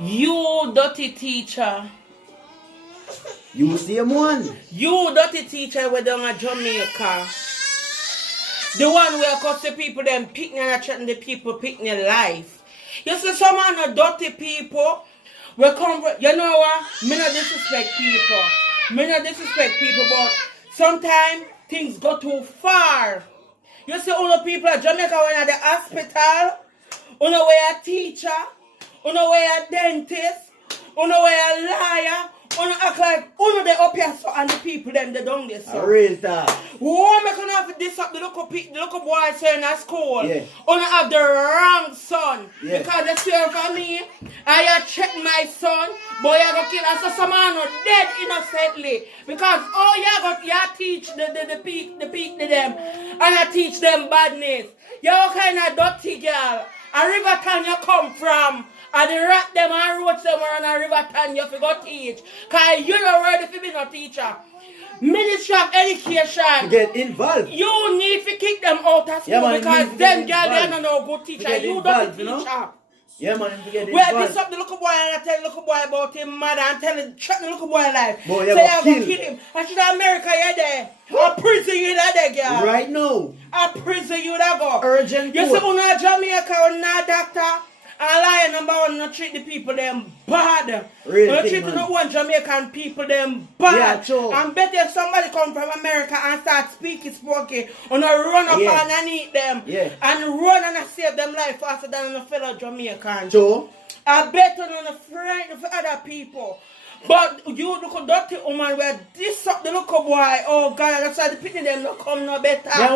You dirty teacher. You same one. You dirty teacher with down at Jamaica. The one where cause the people them picking and threaten the people picking their life. You see some of the dirty people will come, you know what? Me not disrespect people. But sometimes things go too far. You see all the people at Jamaica when at the hospital, on the way a teacher, on the way a dentist, on the way a liar, on the act like on the up here so and the people them they don't this so. A real talk. Who make gonna have this up the local boy saying at school? Yeah. Wanna have the wrong son. Yeah. Because they swear for me, I check my son, boy I go kill us so some man no dead innocently. Because you teach the peak to them and I teach them badness. You kind of dirty girl. A river town you come from. And the rat them and road somewhere on a river town you have to teach. Because you don't ready to be no teacher. Ministry of Education. Get involved. You need to kick them out of school because them girls they are no good teacher. You don't teacher. Know? Yeah, man, to get well, involved. this up the little boy and I tell the little boy about him mother and tell him the little boy life. Boy, say I'm gonna kill him. I should America you there. A prison you there, girl. Right now. A prison you there go. Urgent. You say una Jamaica una doctor. And lion number one, not treat the people them bad. Really not treat no one Jamaican people them bad. Yeah, true. And bet if somebody come from America and start speaking, and run up and eat them. Yeah. And run and save them life faster than a fellow Jamaican. True. I bet you're not frightened for other people. But you look a dirty woman where this up the local boy, oh God, that's why the people them not come no better. I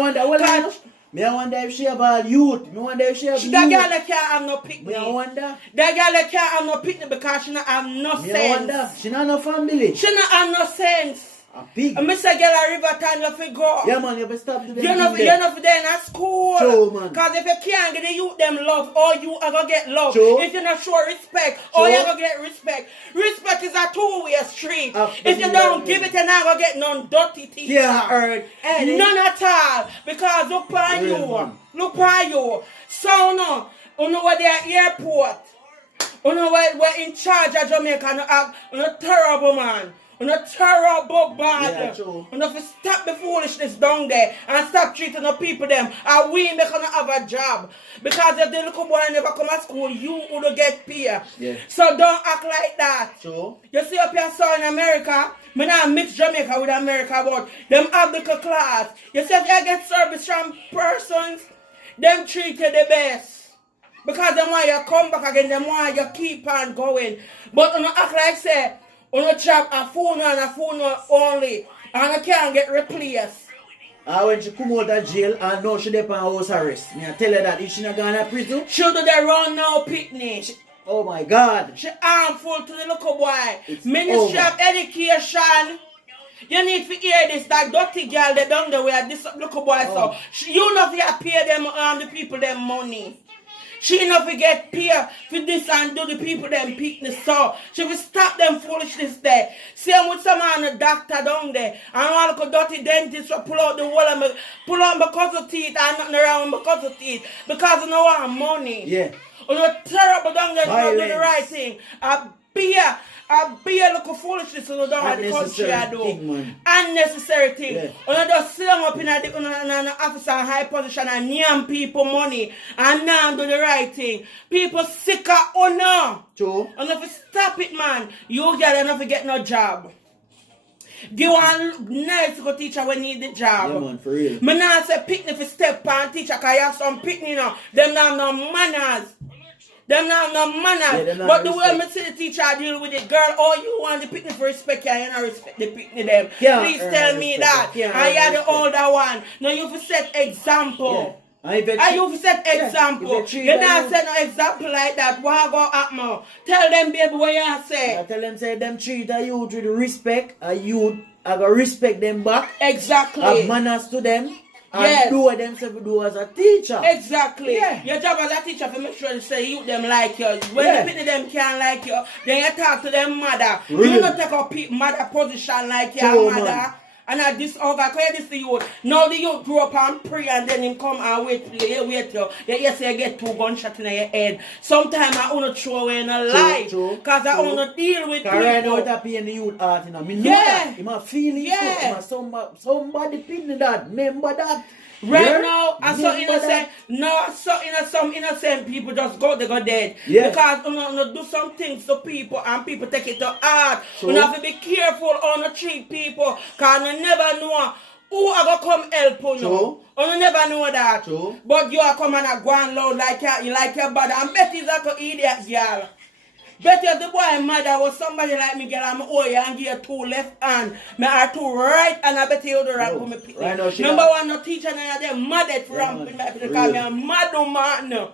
wonder if she have a youth. I wonder if she have youth. That girl that can't have no picnic. I wonder. That girl that can't have no picnic because she not have no sense. I wonder. She not no family. She not have no sense. A pig. And Mr. Girl a river town you have to go. Yeah man, you have to stop the You're not there in a school. True man. Because if you can't get the youth them love, or you are going to get love. True. If you're not sure respect, or you're going to get respect. Respect is a two-way street. If you don't give it, you're not going to get none dirty teacher. Yeah, heard. None at all. Because look on you. Look on you. So no, you know what they are airport. You know what we're in charge of Jamaica. You're a terrible man. You're a terrible bad. Yeah, true. You have to stop the foolishness down there and stop treating the people them. And we ain't gonna have a job. Because if the little boy never come to school, you would get paid. Yeah. So don't act like that. True. You see up here so in America, me not mix Jamaica with America, but them have the class. You see if you get service from persons, them treat you the best. Because them want you come back again, them want you keep on going. But you act like say, you chop a phone and a phone only, and I can't get replaced. When she come out of jail and now she dey on house arrest. I tell her that if she not gonna prison. She do the run now picnic. Oh my God. She harmful to the little boy. It's Ministry over. of Education. You need to hear this, that dirty girl they down there where this little boy so. You know if you pay them the people them money. She not forget pay for this and do the people them picnic so. She will stop them foolishness there. Same with some man a doctor down there. And one little dirty dentist will pull out the wall and pull out my cousin teeth and nothing around my cousin teeth. Because you know want money. Yeah. You know terrible down there not do the right thing. A beer look foolishness in the country I do. Unnecessary thing. Yeah. You just sit up in an officer in high position and yam people money and now do the right thing. People sicker or no. True. And if you stop it, man, you get enough to get no job. Give one nice go teacher when need the job. Yeah man, for real. Me not say picnic for step on teacher because you have some picnic now. Them not have no manners. Them not have no manners. Yeah, but the way me see the teacher deal with it, girl, all you want the picnic for respect, you don't respect the picnic them. Yeah, please tell me that. Yeah, and you're the older one. Now you have to set example. Yeah. And you have to set example. You not set no example like that. What go happen? Tell them baby what you say. I tell them say them treat a youth with respect. A youth I go respect them back. Exactly. Have manners to them. Yes. And do what themselves do as a teacher. Exactly. Yeah. Your job as a teacher to make sure you say you them like you. When Yeah. the people them can't like you, then you talk to them mother. Really? You don't take up mother position like your True, mother. man. And I this oh God, this the youth. Now the youth grow up and pray and then him come and wait you say you get 2 gunshots in your head. Sometimes I wanna throw away in a life. Cause I wanna deal with people. Right now that pain the youth heart, you know. Me know that. He must feel it too. Somebody pin that. Remember that. Right now, I saw innocent. No, I saw some innocent people just they go dead. Yeah. Because you do some things to people and people take it to heart. You have to be careful on the treat people. Because you never know who are going to come help you. You never know that. True. But you are coming and going loud like your brother. And Betty's like an idiot, girl. Better if the boy mother was somebody like me, girl, I'm old and give you 2 left hand. Me are 2 right and I bet you the right for me pick. Right now, Number 1, no teacher and them mad at from because me a mad man.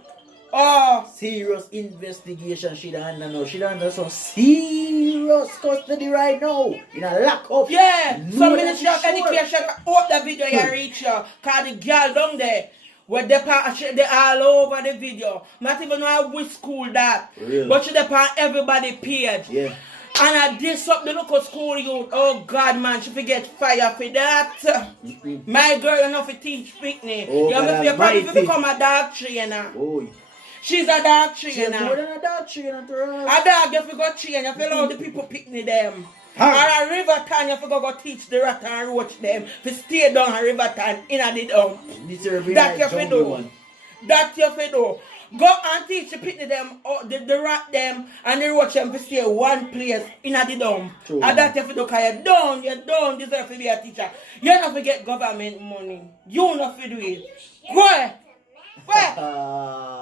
Oh. Serious investigation she done now. She done some serious custody right now. In a lock up. Yeah. Some Ministry of Education hope the video you reach you. Cause the girl down there. Where they all over the video. Not even know which school that. Really? But she on everybody page. Yeah. And I this up the local school youth. Oh God man, she forget fire for that. My girl enough to teach picnic. You have to become a dog trainer. Oh. She's a dog trainer. She's more than a dog trainer to her. A dog you have to go train, you have to allow the people picnic them. Or a river town, you have to go teach the rat and roach them to stay down a river town in a dump. That you have to do. That you have to do. Go and teach the picnic them, the rat them, and the roach them to stay one place in a dump. And that you have to do because you don't deserve to be a teacher. You don't have to get government money. You don't have to do it. Go.